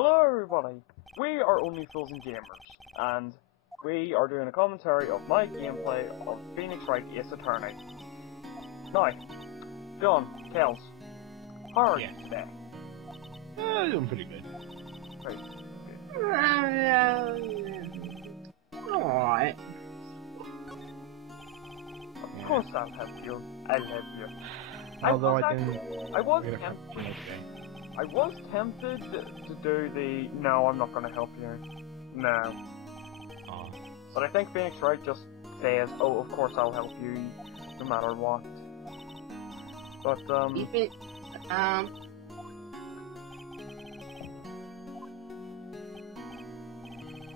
Hello everybody, we are Only Fools and Gamers, and we are doing a commentary of my gameplay of Phoenix Wright Ace Attorney. Now, John, Kels, how are you today? Doing pretty good. Right. Alright. Of course I'll help you. I'll help you. Although I was tempted to do the, no, I'm not going to help you. No. But I think Phoenix Wright just says, oh, of course I'll help you, no matter what. But,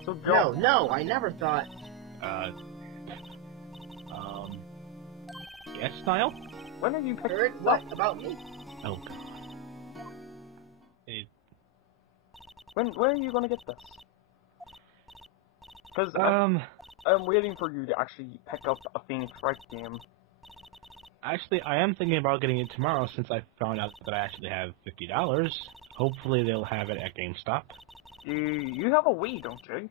So, John, No, I never thought. Yes, Niall? when are you picking Heard what about me? Oh, God. When are you going to get this? Because I'm waiting for you to actually pick up a Phoenix Wright game. Actually, I am thinking about getting it tomorrow since I found out that I actually have $50. Hopefully they'll have it at GameStop. You have a Wii, don't you?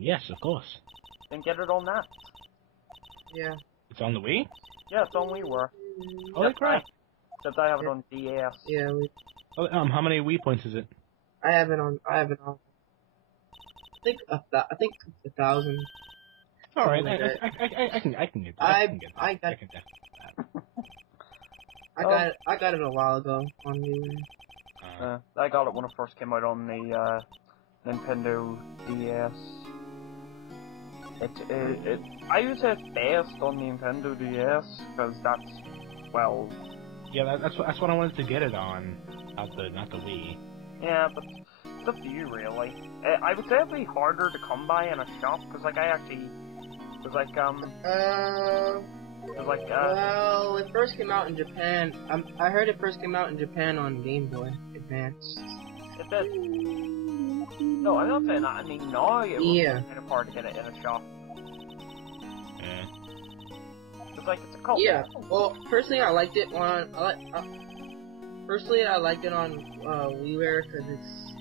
Yes, of course. Then get it on that. Yeah. It's on the Wii? Yeah, it's on WiiWare. Holy crap. Except I have it on DS. Yeah, Oh, how many Wii points is it? I have it on. I think 1,000. Alright, Something like I can get that. I can get that. got- I can definitely I got it a while ago on the. I got it when it first came out on the Nintendo DS. I would say it's best on the Nintendo DS because that's, well, Yeah, that's what I wanted to get it on, not the Wii. yeah, but it's up to you really. I would say it'd be harder to come by in a shop because like I actually was like Well, it first came out in Japan. I heard it first came out in Japan on Game Boy Advance. it did. No, I'm not saying that. I mean now it would Yeah. be kind of hard to get it in a shop. Yeah. It's like it's a cult. Yeah. Well, personally, I liked it on. Personally, I liked it on WiiWare because it's.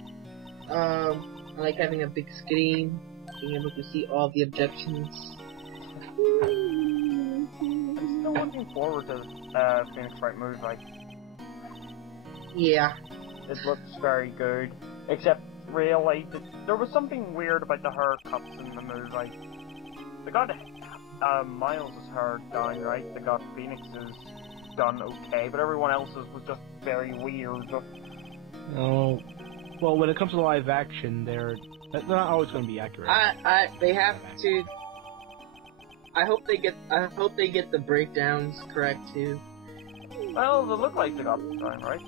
I like having a big screen, being able to see all the objections. I'm still looking forward to Phoenix Wright movie. Yeah. It looks very good, except really there was something weird about the haircuts in the movie. They got Miles' hair done right, they got Phoenix's done okay, but everyone else's was just very weird. Oh, well, when it comes to live action, they're not always going to be accurate. They have to. I hope they get the breakdowns correct too. Well, they look like they got it done right.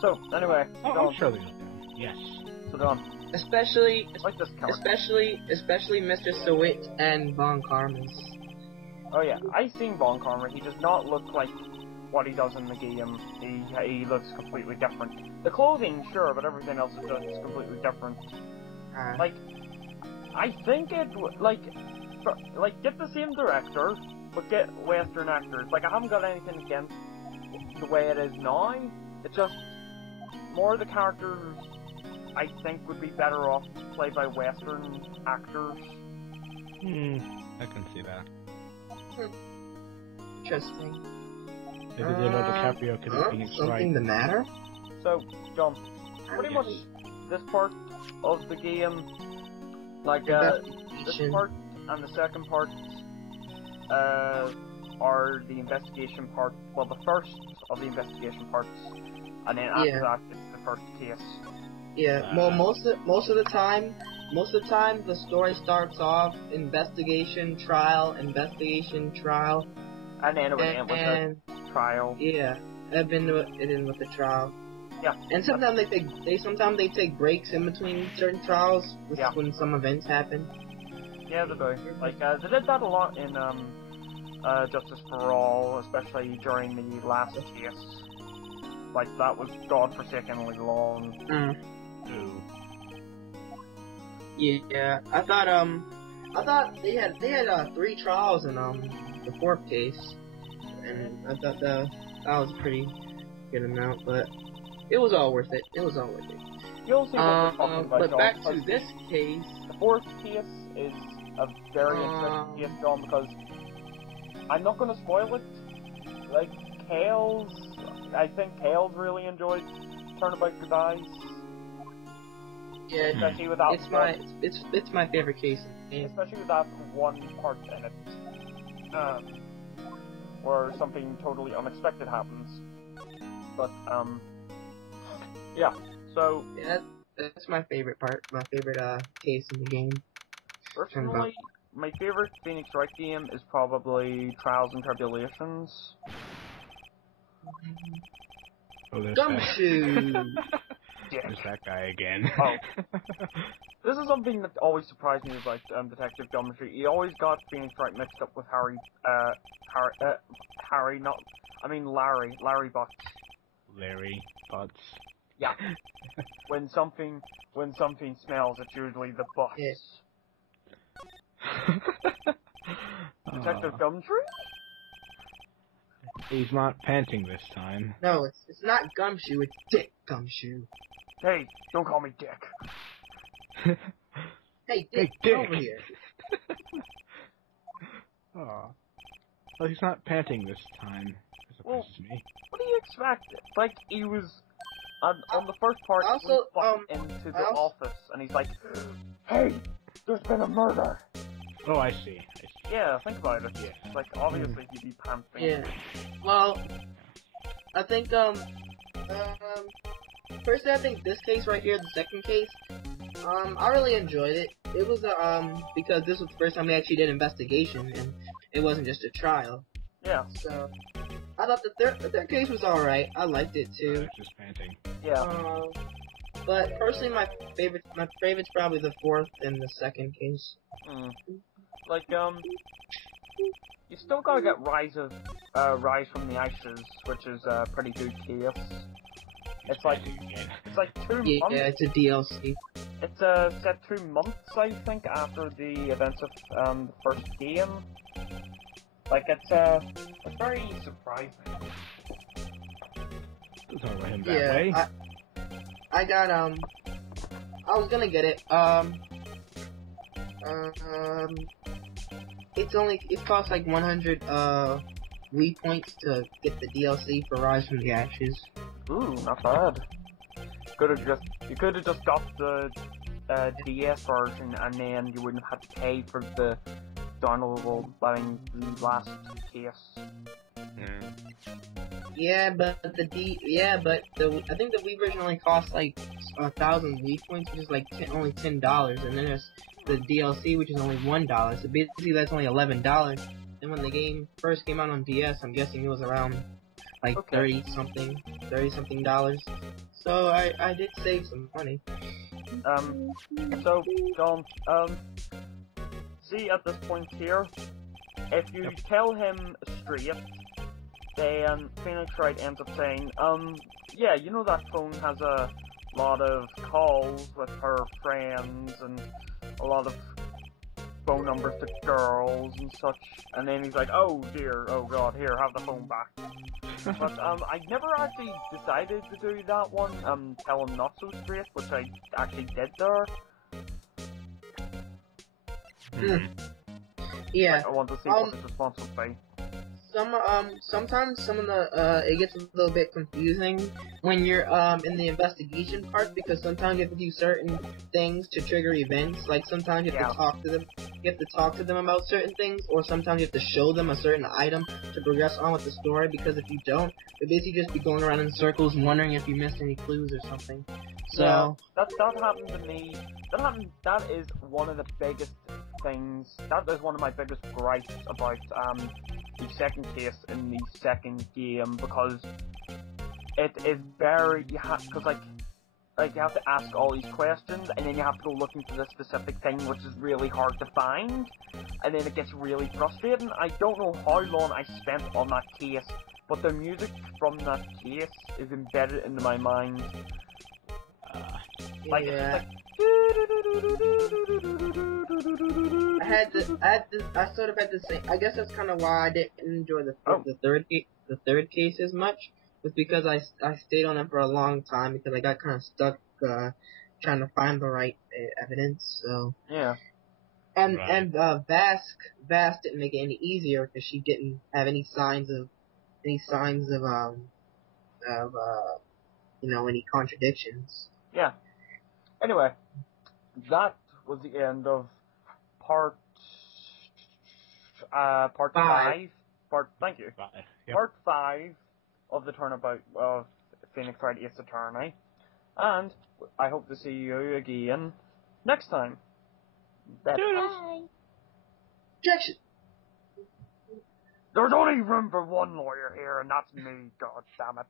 So anyway, I'm sure they got them. Yes. So Don, Especially like this camera. Especially Mr. Sawit and Von Karmas. Oh yeah, I seen Von Karma. He does not look like what he does in the game. He looks completely different. The clothing, sure, but everything else is just completely different. Like, I think get the same director, but get Western actors. Like, I haven't got anything against the way it is now. It's just more of the characters I think would be better off played by Western actors. I can see that. Interesting. Maybe Leonardo DiCaprio could have been Something the matter? So, John, pretty much this part of the game, like, this part and the second part, are the investigation part, well, the first of the investigation parts, and then after that, it's the first case. Yeah, well, most of the time, the story starts off investigation, trial, and then it would end with a trial. Yeah, I've been to it in with the trial. Yeah. And sometimes they take breaks in between certain trials. This is when some events happen. Yeah, they do. Like, they did that a lot in Justice for All, especially during the last case. Like, that was godforsakenly long. Ooh. Yeah, I thought they had 3 trials in the 4th case, and I thought that was a pretty good amount, but it was all worth it. You'll see what we're talking about, but John, back to because this case. the fourth case is a very interesting case, John, because I'm not going to spoil it. Like, I think Kales really enjoyed Turnabout Goodbyes. Yeah, especially with that it's my favorite case. Especially with that one part in it, where something totally unexpected happens. But yeah. So yeah, that's my favorite part. My favorite case in the game. Personally, my favorite Phoenix Wright game is probably Trials and Tribulations. Oh, there's Gumshoe! There's that guy again. Oh. This is something that always surprised me about Detective Gumshoe. He always got Phoenix Wright mixed up with Larry Butts. Larry Butts. Yeah. when something smells, it's usually the butts. Yeah. Detective Gumshoe? He's not panting this time. No, it's not Gumshoe, it's Dick Gumshoe. Hey, don't call me Dick. Hey, Dick, Dick. over here. Oh. Well, he's not panting this time. Well, me. What do you expect? Like, he was... on the first part, he walked into the office, and he's like, hey, there's been a murder. Oh, I see. Yeah, think about it. Yeah. Like, obviously he'd be panting. Yeah. Well, I think, personally, I think this case right here, the second case, I really enjoyed it. It was, because this was the first time we actually did investigation, and it wasn't just a trial. Yeah. So, I thought the third case was alright. I liked it, too. Just panting. Yeah. But, personally, my favorite's probably the fourth and the second case. Like, you still gotta get Rise from the Ashes, which is a pretty good case. It's like 2 months. Yeah, it's a DLC. It's set 2 months, I think, after the events of the first game. Like, it's very surprising. It's all right that way. I got I was gonna get it. It costs like 100 Wii points to get the DLC for Rise from the Ashes. Ooh, not bad. You could have just got the DS version, and then you wouldn't have had to pay for the downloadable last case. Yeah, but I think the Wii version only costs like 1,000 Wii points, which is like only $10, and then there's the DLC, which is only $1. So basically, that's only $11. And when the game first came out on DS, I'm guessing it was around like $30 something dollars. So I did save some money. So John, see at this point here, if you tell him straight, then Phoenix Wright ends up saying, yeah, you know that phone has a lot of calls with her friends and a lot of phone numbers to girls and such, and then he's like, oh dear, oh god, here, have the phone back. But, I never actually decided to do that one, tell him not so straight, which I actually did there. Yeah. Like, I want to see what his response would be. Sometimes some of the, it gets a little bit confusing when you're, in the investigation part, because sometimes you have to do certain things to trigger events, like sometimes you have to talk to them about certain things, or sometimes you have to show them a certain item to progress on with the story, because if you don't, you'll basically just be going around in circles wondering if you missed any clues or something. So... Yeah, that happened to me. That is one of the biggest things, that is one of my biggest gripes about, the second case in the second game, because it is very, because like you have to ask all these questions, and then you have to go looking for this specific thing, which is really hard to find, and then it gets really frustrating. I don't know how long I spent on that case, but the music from that case is embedded into my mind. I sort of had the same. I guess that's kind of why I didn't enjoy the third case as much, was because I stayed on it for a long time, because I got kind of stuck trying to find the right evidence. So yeah. And Vask didn't make it any easier because she didn't have any signs of any contradictions. Yeah. Anyway, that was the end of part 5. Thank you. Yep. Part 5 of the Turnabout of Phoenix Wright Ace Attorney. And I hope to see you again next time. Bye. Objection! There's only room for one lawyer here, and that's me, god damn it.